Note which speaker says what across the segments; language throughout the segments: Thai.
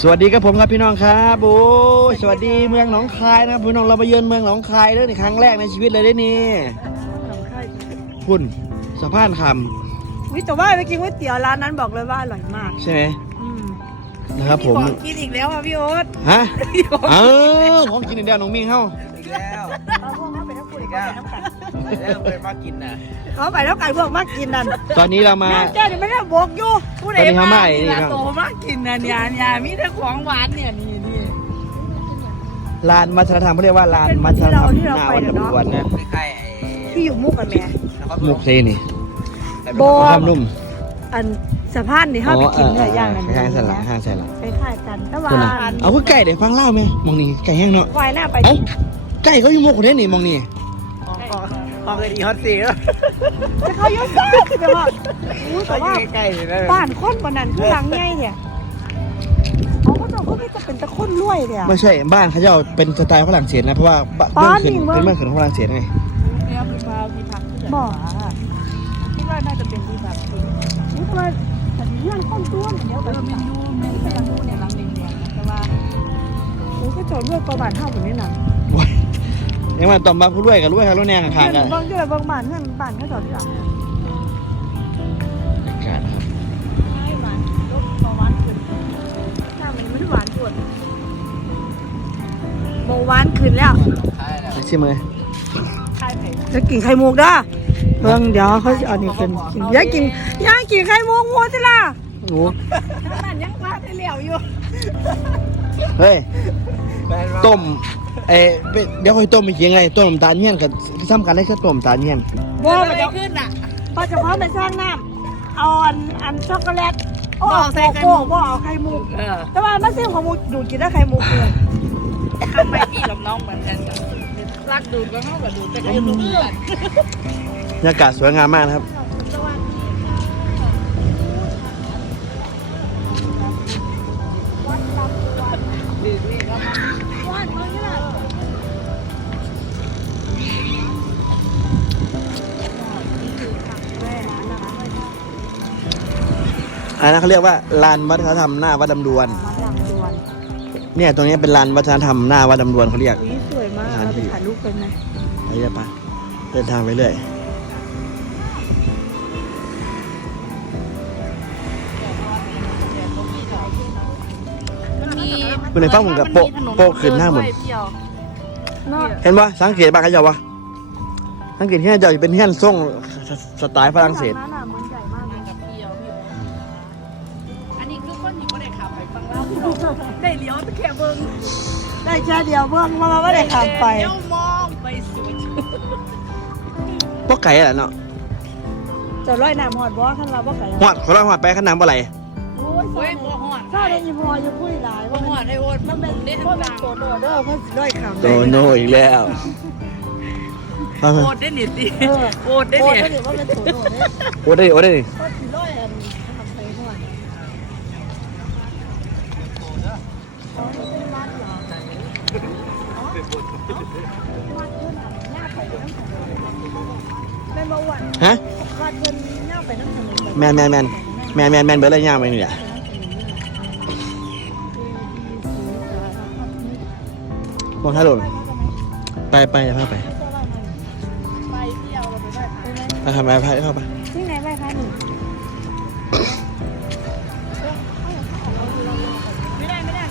Speaker 1: สวัสดีครับผมครับพี่น้องครับโอ้ยสวัสดีเมืองหนองคายนะครับพี่น้องเรามาเยือนเมืองหนองคายเด้อในครั้งแรกในชีวิตเลยได้อนี่คุณสะพานค
Speaker 2: วิแต่ว่าไปกินก๋วยเตี๋ยวร้านนั้นบอกเลยว่าอร่อยมากำ
Speaker 1: ใช่ไหม
Speaker 2: อืม
Speaker 1: นะครับผม
Speaker 2: ของกินอีกแล้วอะพี่โอ๊ต
Speaker 1: ฮะเออของกินอีกเดียวน้องมิ่งเฮ้า
Speaker 3: อีกแล้ว
Speaker 2: เอาพวกนั้นไปทั้งคุย
Speaker 3: อีก
Speaker 2: กั
Speaker 3: แล้ว
Speaker 2: นน้ำกัน
Speaker 3: เริ่มเป็นมากินนะ
Speaker 2: เขาไปแล้วไก่พวกมากกินนั่น
Speaker 1: ตอนนี้เรามา
Speaker 2: แม่เจ้าเดี๋ยวไม่ได้บอกอยู่
Speaker 1: ผู้ใดมานี่ครับ
Speaker 4: โตมากกินนะเนี่ยเนี่ยมีแต่ของหวานเนี่ยนี่นี่
Speaker 1: ลานวัฒนธรรมเขาเรียกว่าลานวัฒนธรรมหน้าวัดตำรวจนะ
Speaker 3: ใกล้ๆไอ้
Speaker 2: ที่อยู่มุกกันแม่
Speaker 3: นครพน
Speaker 1: มุกเซนี่
Speaker 2: โบ
Speaker 1: ข้ามนุ่ม
Speaker 2: อันสะพานนี่ห้าไปกินเนื้อย่างนั่น
Speaker 1: ห้างสลักห้างสลัก
Speaker 2: คล้ายๆกันแต่ว่า
Speaker 1: คุณน่ะเอาคือไก่เดี๋ยวฟังเล่าไหมมองนี่ไก่แห้งเนาะ
Speaker 2: ควายหน้าไป
Speaker 1: เอ้าไก่เขาอยู่มุกคนนี้นี่มองนี่
Speaker 3: ห้องไอ้ดีฮอตสี่แล้ว
Speaker 2: จะเขายกซ่าคือแบบว่าอู้แต่
Speaker 3: เขาอ
Speaker 2: ว่า
Speaker 3: ยู่ใกล้ๆนี่นะ
Speaker 2: บ้านคนบนนั้นคือหลังใหญ่เนี่ยเขาก็จะเขาก็จะเป็นตะคนรวยเนี่ย
Speaker 1: ไม่ใช่บ้านเขาจะเอาเป็นสไตล์ฝรั่งเศสนะเพราะว่าบ้าน
Speaker 2: บ้าน
Speaker 1: เมืองขึ้น
Speaker 2: นี่เมือง
Speaker 1: เป็นเมืองขึ้นของฝรั่งเศสไง
Speaker 4: เนี่ยคือพาพี่พักที่ไหน
Speaker 2: บอกคิดว่าน่าจะเป็นที่แบบนี่ทำไมแต่เรื่องข้นต้วนเดี๋ยว
Speaker 4: เอ
Speaker 2: แบบ
Speaker 4: อเมนูเมนูเมนูเนี่ยลังเลงเนี่ยแต่ว่า
Speaker 2: โอ้ก็จอดเลือกกบานเท่าแบบนี้น่ะ
Speaker 1: โอ้ย ยังมาตอมบ้าผู้รวยกับรวยครับรวยแน่ข้างๆกัน
Speaker 2: บางที่เราบางบ้านเพื่อนบ้านเขาจอดที่หลัง
Speaker 1: อากาศนะครับ
Speaker 2: ไม่หวานรสหวานขึ้นหน้ามันไม่ได้หวานจวดโมหวานขึ้นแล้ว
Speaker 3: ใช่แล้ว
Speaker 1: ชิมเลย
Speaker 2: จะกินไข่มุกด้าเบิ่งเดี๋ยวเขาจะเอานี่ขึ้นกินอยากกินอยากกินไข่มุกหัวจิล่ะ
Speaker 1: โอ้
Speaker 2: บ้านยังว่าได้เหลียวอยู่
Speaker 1: เฮ้ย ต้มเอ้เดี๋ยวค่อยต้มอีกยังไงต้มน้ำตาลเงี้ยนกับซ้ำกันได้แค่ต้มน้ำตาลเงี้ยน
Speaker 2: บ่
Speaker 4: อะ
Speaker 2: ไป
Speaker 4: ไร
Speaker 2: จะ
Speaker 4: ขึ้นอะ
Speaker 2: พอจะพร้อมไปสร้างน้ำเอาอันอันช็อกโกแลตโอ้
Speaker 4: บอกใส่ไข่มุ
Speaker 2: โก้
Speaker 4: ก
Speaker 2: บ่เอาไข่มุก
Speaker 4: เออ
Speaker 2: แต่ว่ามาซื้อของมุกดูดกินได้ไข่มุกเลย
Speaker 4: ทำไมพี่กับน้องเหมือนกันจ้ะรักดูดก็เท่ากับดูดแต่ใครรู้เรื่อง
Speaker 1: บรรยากาศสวยงามมากนะครับ อันนั้นเขาเรียกว่าลานวัฒนธรรมหน้าวัดดำดวน
Speaker 2: มาดำดวน
Speaker 1: เนี่ยตรงนี้เป็นลานวัฒนธรรมหน้าวัดดำดวนเขาเรียก
Speaker 2: อุ้ยสวยมาก
Speaker 1: สถาน
Speaker 2: เรา
Speaker 1: ที่
Speaker 2: ไปถ่ายรูปกันไหม
Speaker 1: ไปเรื่อยไปเดินทางไปเรื่อย
Speaker 4: มี
Speaker 1: คุณในฟังผมกับโปะโปะขึ้นหน้าหมด
Speaker 2: เนาะ
Speaker 1: เห็นปะสังเกตบ้างเขาเจ้าวะสังเกตที่เขาเจ้าเป็นเฮี้ยนทรงสสไตล์ฝรั่งเศส
Speaker 2: ร้านน่ะมันใหญ่มากเลย
Speaker 4: กับเดียวพี่อันนี้คือคนที่ไม่ได้ขับไปฟังเล่าพี่น้องได้เลี้ยวแต่แค่เบิ้ง
Speaker 2: ได้แค่เดียวเบื้องมาไม่ได้ขับไป
Speaker 4: เดี๋ยวมองไปสุด
Speaker 1: พวกไก่แหละเนาะ
Speaker 2: จะร้อยน้ำหอดบ่ขั้นเราบ่ไก่
Speaker 1: หอดเขาเล่าหอดไปขนาดเมื่อไหร่
Speaker 2: โอ้ย
Speaker 4: โอ้ยบัวห อด
Speaker 2: ถ้าได้ยินพออยู่คุยหลาย
Speaker 4: บัว
Speaker 2: ว่า
Speaker 4: หอดไอ้โอ๊ต
Speaker 2: มันเป็น
Speaker 4: ได้
Speaker 2: เพราะ
Speaker 4: ทั้ง
Speaker 2: เป็น
Speaker 4: ทาง
Speaker 2: โตโตเด้อเพราะร้อยขำ
Speaker 1: โตโน่อีกแล้ว
Speaker 4: โอ๊ตได้หนิดิ
Speaker 2: เออ
Speaker 4: โอ๊ตได้
Speaker 2: โต
Speaker 4: เนี่ย
Speaker 2: ก็ถือว่าเป็นโตโตเนี่ย
Speaker 1: โอ้ได้โอ้ได้
Speaker 2: ก็ถือร้อยอันทำไปหน่อยแม่นบ่อ้วน
Speaker 1: ฮะ
Speaker 2: วัดเพิ่นย่างไปน้ำถนน
Speaker 1: แมนแมนแมนแมนแมนแมนเบิร์ดอะไรย่างไปนี่แหละ มองท่าโดนไปไปอย่าพาไป
Speaker 4: ไปเที่ยวเราไปไหว้พระ
Speaker 1: ไปทำไปไปเข้าไป
Speaker 2: ที่ไหนไหว้พระหนึ่ง
Speaker 4: ไม่ได้ไม่ได้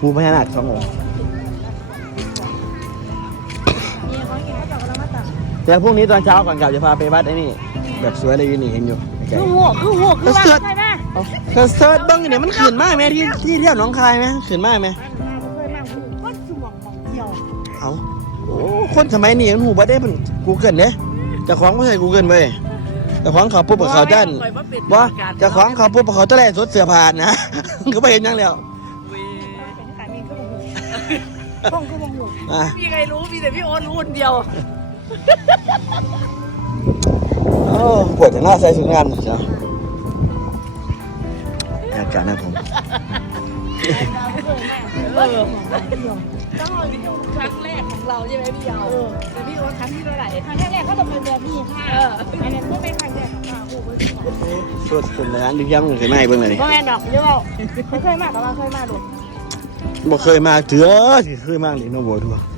Speaker 1: ภูพญานาคสององค์
Speaker 2: มีของกินเขาจะกำลังมาตัก
Speaker 1: แต่พรุ่งนี้ตอนเช้าก่อนกลับจะพาไปวัดไอ้นี่แบบสวยเลยอยู่นี่เห็นอยู่ ไกล
Speaker 2: คือหัวคือหัวคือว่าใช่ไหม
Speaker 1: ๆเอาเธอเซิร์ชเบ้างเนี่ยมันขึ้นมากไหมที่ที่เที่ยวหนองคายไหมขึ้นมากไหม
Speaker 2: มันมาบ่เคยนั่งหูก็สวงของเที่ยว
Speaker 1: เอาโอ้คนสมัยนี้มันหูบ่ได้เป็นกูเกิลเด้เจะของไม่ใช่กูเกิลเว้ยเจะของเขาปุ๊บกับเขาด้านว่าเจะของเขาปุ๊บกับเขาตะแลสดเสือผ่านนะก็ไปเห็นยังแล้ว
Speaker 2: เป็นขายมีคือบ่หูห้องคือบ่หู
Speaker 1: อะ
Speaker 4: มีใครรู้มีแต่พี่โอ๊ตรู้คนเดียว
Speaker 1: โอปวดจะหน้าใส่สุดงานเจ้าอากาศนะผม
Speaker 4: เออครั้งแรกของเราใช่ไหมพี่ยาวแต่พี่โอ๊ตครั้งที่เท่าไหร่
Speaker 2: ครั้งแรกๆก็ต้องเป็นแบบนี้ค่ะ
Speaker 4: อั
Speaker 2: นนี้ก็เป็นครั้งแรกของค่ะโอ้โห
Speaker 1: สดเป็นร้านดิยังเคยมาเบิ่งเลยนี่
Speaker 2: ก็แม่นดอกเยอะเคยมากกับว่าเคยมาดู
Speaker 1: บ่เคยมาเถื่อสิเคยมาหนี่น้องบัวทัว
Speaker 2: เ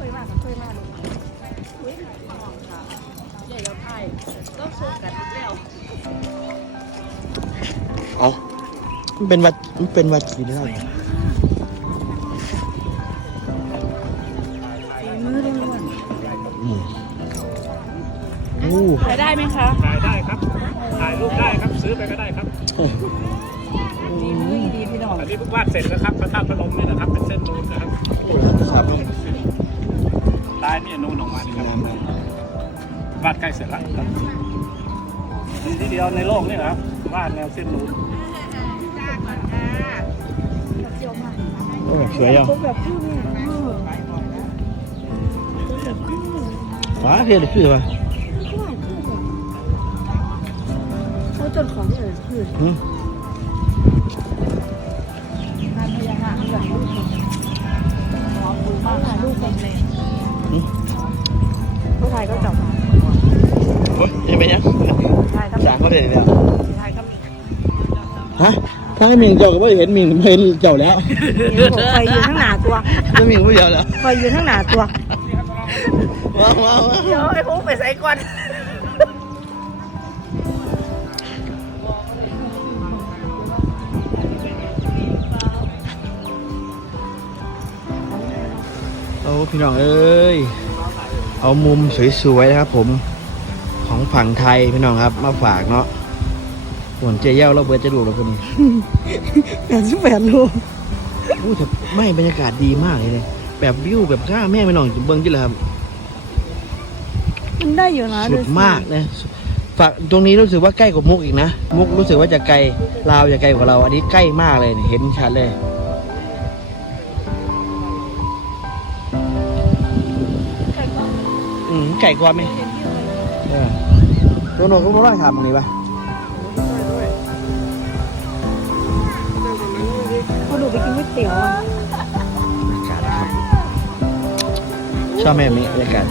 Speaker 2: มั
Speaker 4: น
Speaker 1: เป็นวัดมันเป็นวัดกี่ได้
Speaker 2: มือเลยวัน
Speaker 1: อืมโอ้
Speaker 4: ขายได้ไหมคะ
Speaker 5: ถ่ายได้ครับ ถ่ายรูปได้ครับ ซื้อไปก็ได้ครับ
Speaker 4: ดีมือดีพี่น้อง
Speaker 5: อันนี้เพิ่งวาดเสร็จแล้วครับพระธาตุพนมนี่นะครับ เป็นเส้นนูนนะครับ
Speaker 1: ครับ
Speaker 5: ลายนี่นูนออกมานี่ครับ
Speaker 1: งามครับ
Speaker 5: วาดใกล้เสร็จแล้วครับมีที่เดียวในโลกนี่นะครับวาดแนวเส้นนูน
Speaker 1: โอ้สวยอะ
Speaker 2: ปุ๊บแบบคือ
Speaker 1: ฟ้าเพียรคือป่ะ
Speaker 2: เขาจนของเลยคือ
Speaker 1: หืม
Speaker 2: การพยายามแบบลูกบ้านลูกคนเลย
Speaker 1: หืม
Speaker 2: ผู้ชายก็จับมา
Speaker 1: โอ้ยยังไงเนี่ย
Speaker 2: ชายครับ
Speaker 1: สามเขาเป็นแล้ว
Speaker 2: ชายครับ
Speaker 1: ฮะ ถ้ามิงเจ้าก็ไม่เห็นมิงเห็นเจ้าแล้ว
Speaker 2: คอยยืนข้างหน้าตัว
Speaker 1: ถ้ามิงไม่เดียวแล้ว
Speaker 2: คอยยืนข้างหน้าตัว
Speaker 1: ว้าวว้าวว้าว
Speaker 4: เดี๋ยวไอ้พวกไปใส่ก่อน
Speaker 1: โอ้พี่น้องเอ้ย เอามุมสวยๆนะครับผมของฝั่งไทยพี่น้องครับมาฝากเนาะ หวนเจเย้าเราเบิร์ดจะดูเราคนนี้
Speaker 2: แปดสิบแปดลูก
Speaker 1: อู้แต่ไม่บรรยากาศดีมากเลยเนี่ยแบบวิวแบบกล้าแม่ไม่น้องเบิ้งจิเลยครับ
Speaker 2: มันได้อยู่นะ
Speaker 1: สุดมากนะฝากตรงนี้รู้สึกว่าใกล้กว่ามุกอีกนะ มุกรู้สึกว่าจะไกลลาวจะไกลกว่าเรา อันนี้ใกล้มากเลยเนี่ยเห็นชัดเลยอืมไก่กว่าไหมเออโดนโดนก็ไม่ต้องถามตรงนี้ปะ
Speaker 2: ไปกินก๋วยเตี๋ยวอะ
Speaker 1: บรรยากาศนะครับ ชอบไหมแบบนี้บรรยากาศ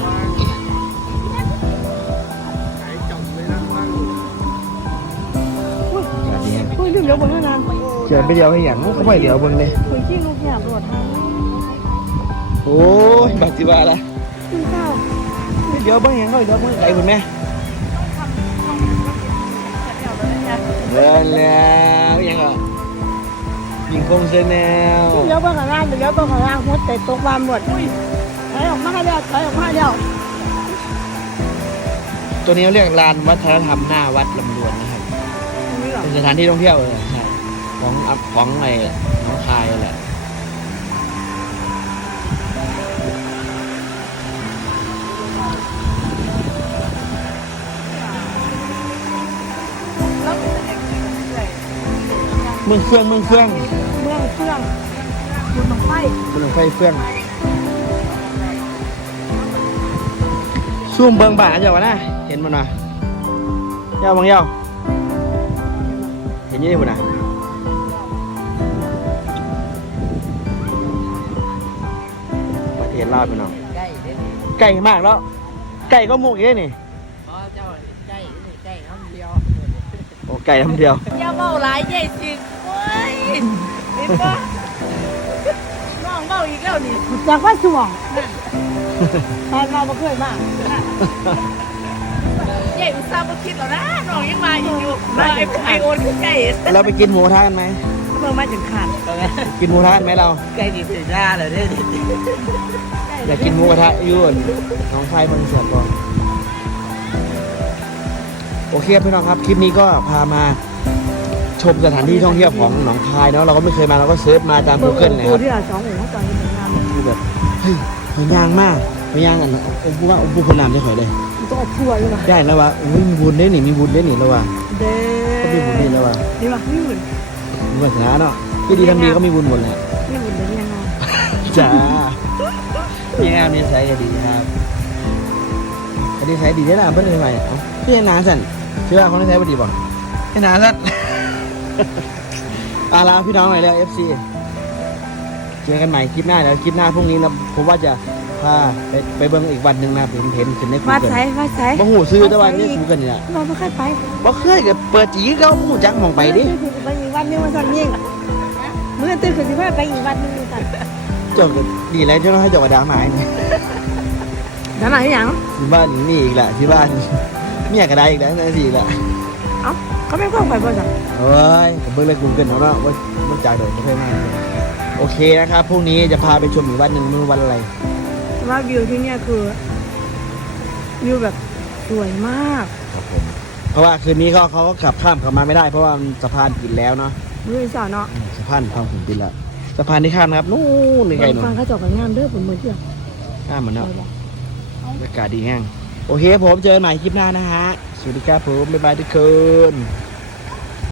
Speaker 1: บรรยากาศดีฮะ
Speaker 2: คุยลืมเดี๋ยวบนนั้นนะ
Speaker 1: เขียนไปเดียวให้อย่างก็ไปเดียวเบิ่งเลย
Speaker 2: คุยขี้ลูกหยาบตรวจทาง
Speaker 1: โอ้ยบาดจิบาละ
Speaker 2: กินข้าว
Speaker 1: เดี๋ยวเบิ่งอย่างก็เดี๋ยวเบิ่งไก่คุณแม่เดินแล้วยังอะ ยิงคงเซนแนว
Speaker 2: เลี้ยวเบิ่งข้างล่างเลี้ยวเบิ่งข้างล่างหัวเตะตกวามหมดถอยออกมาเดียวถอยออกมาเดียว
Speaker 1: ตัวนี้เรียกลานวัฒนธรรมหน้าวัดลำดวนนะครับ เป็นสถานที่ท่องเที่ยวเลยใช่ของอัพของไอ้น้องคายแหละ มืองเฟืองเมืองเฟือง
Speaker 2: เมืองเฟื่องบุญบังไฟ
Speaker 1: ถนนไฟเฟืองซุ่มเบิงบ่าเจ้าวะนะเห็นมันนะเย้าบางเย้าเห็นยี่ปุ่นนะประเทศลาวพี่น้อง
Speaker 3: ใกล้เด้นี่
Speaker 1: ไก่มากแล้วไก่ก็หมุกอีกแล้วนี่
Speaker 3: เพราะเจ้าใกล้นี่ใกล้น้ำเดียว
Speaker 1: โอ้ไก่ทำเดียว
Speaker 4: อย่าเมาหลายใหญ่สิ โอ้ยเห็นปะน้องเมาอีกแล้วนี่
Speaker 2: จากว่าช่วงตอนเราไม่เคยมา
Speaker 4: ใหญ่อุตส่าห์มาคิดแล้วนะน้องยังมาอยู่อยู่มาไอ้ไอโอนคือไก่
Speaker 1: เราไปกินหมูกระทะกันไหม
Speaker 2: เมื่อมาถึงขาด
Speaker 1: กินหมูกระทะกันไหมเรา
Speaker 3: ใกล้ดีถึงหน้าเลยเด้นี่
Speaker 1: อยากกินหมูกระทะอยุ่นน้องไฟมันเสียบก่อนโอเคครับพี่น้องครับ คลิปนี้ก็พามา ชมสถานที่ท่องเที่ยวของหนองคายเนาะเราก็ไม่เคยมาเราก็เซิร์ชมาตาม Google เลยครับ
Speaker 2: ที่เราสองหูตอนนี้ถึงงาน
Speaker 1: คือแบบเฮ้ยมันยางมากมันยางอันองค์ผู้ว่าองค์ผู้คนนำได้ข่อยเลย
Speaker 2: ต้องช่วยด้วยนะ
Speaker 1: ได้แล้วว่าอุ้ยมีบุญได้หนิมีบุญได้หนิแล้วว่า
Speaker 2: เด้
Speaker 1: ก็มีบุญนี่แล้วว่า
Speaker 2: นี่มานี่บุญ
Speaker 1: มีวาสนาเนาะที่ดีทำดีก็มีบุญหมดแหละ
Speaker 2: นี่บุญเป็นยังไง
Speaker 1: จ้าพี่งามนิสัยก็ดีครับอันนี้ใช้ดีได้ละเพื่อนทำไมเอ้าพี่นาสั่นเชื่อว่าเขาไม่ใช้พอดีบ่พี่นาสั่น อาลาพี่น้องหน่อยเร็ว FC เจจอกันใหม่คลิปหน้าแล้วคลิปหน้าพรุ่งนี้นะผมว่าจะพาไปไปเบิ่งอีกวันหนึ่งนะผมเห็นขึ้นในกู
Speaker 2: วัด
Speaker 1: เกิล
Speaker 2: ไสวัดไส
Speaker 1: บ่หูซื้อแต่ว่านี่กูเกิลเนี่ย
Speaker 2: เราไม่เคยไป
Speaker 1: บ่เคยก็เปิดจีเขาหูจักหมองไปดิ
Speaker 2: ไปอีกวันหนึงมาสั่งยิงเมื่อตื่นขึ้นสิว่าไปอีกวันหนึงสั่ง
Speaker 1: เจ้าก็ดีแล้วเจ้าให้เจ้ามาดังหมายนี่
Speaker 2: นั่นไหนอย่าง
Speaker 1: ที่บ้านนี่อีกแหละที่บ้านเมียก็ได้อีกแล้วนั่นสิอีกแหละ
Speaker 2: เอ้า เขาไม่ควงไปบ่สั่ง
Speaker 1: เฮ้ยผมเบิ่งเลยกูเกิลเนาะว่าว่าจากโดดไม่เคยมาโอเคนะครับพรุ่งนี้จะพาไปชมอีกวันหนึ่งไม่รู้วันอะไร
Speaker 2: ว่าวิวที่เนี่ยคือวิวแบบสวยมาก
Speaker 1: ครับผมเพราะว่าคืนนี้เขาเขาก็ขับข้ามเข้ามาไม่ได้เพราะว่ามันสะพานปิดแล้วเนาะ
Speaker 2: มือสาวเนาะ
Speaker 1: สะพานข้ามถึงปิดแล้วสะพานที่ข้ามนะครับนู่นนี่ไง
Speaker 2: บาง
Speaker 1: นู่
Speaker 2: ฟัง
Speaker 1: น
Speaker 2: เขาเจาะกันงามเด้อผมมือเชื่อ
Speaker 1: ข้ามเหมือน
Speaker 2: ไป
Speaker 1: เนาะ
Speaker 2: บอก
Speaker 1: อากาศดีแห้ง โอเคผมเจอกันใหม่คลิปหน้านะฮะ สวัสดีครับผม บ๊ายบายทุกคน